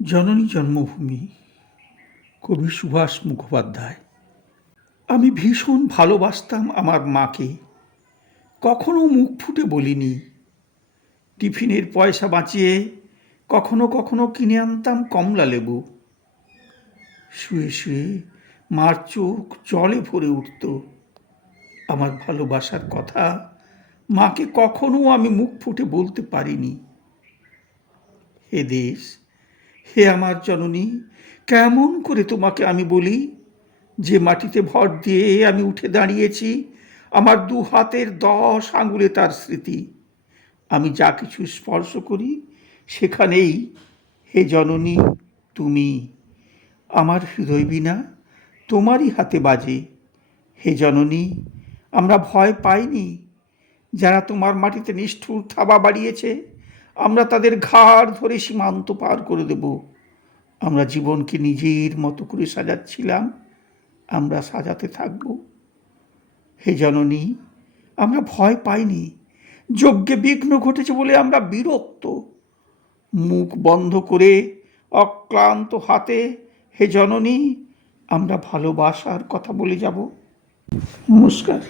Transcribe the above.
জননী জন্মভূমি, কবি সুভাষ মুখোপাধ্যায়। আমি ভীষণ ভালোবাসতাম আমার মাকে, কখনো মুখ ফুটে বলিনি। টিফিনের পয়সা বাঁচিয়ে কখনো কখনো কিনে আনতাম কমলা লেবু। শুয়ে শুয়ে মার চোখ জলে ভরে উঠত। আমার ভালোবাসার কথা মাকে কখনো আমি মুখ ফুটে বলতে পারিনি। হে দেশ, হে আমার জননী, কেমন করে তোমাকে আমি বলি? যে মাটিতে ভর দিয়ে আমি উঠে দাঁড়িয়েছি, আমার দু হাতের 10 আঙুলে তার স্মৃতি। আমি যা কিছু স্পর্শ করি সেখানেই হে জননী তুমি। আমার হৃদয় বীণা তোমারই হাতে বাজে। হে জননী, আমরা ভয় পাইনি। যারা তোমার মাটিতে নিষ্ঠুর থাবা বাড়িয়েছে, আমরা তাদের ঘাড় ধরে সীমান্ত পার করে দেব। আমরা জীবনকে নিজের মতো করে সাজাচ্ছিলাম, আমরা সাজাতে থাকব। হে জননী, আমরা ভয় পাইনি। যজ্ঞে বিঘ্ন ঘটেছে বলে আমরা বিরক্ত। মুখ বন্ধ করে অক্লান্ত হাতে হে জননী আমরা ভালোবাসার কথা বলে যাব। নমস্কার।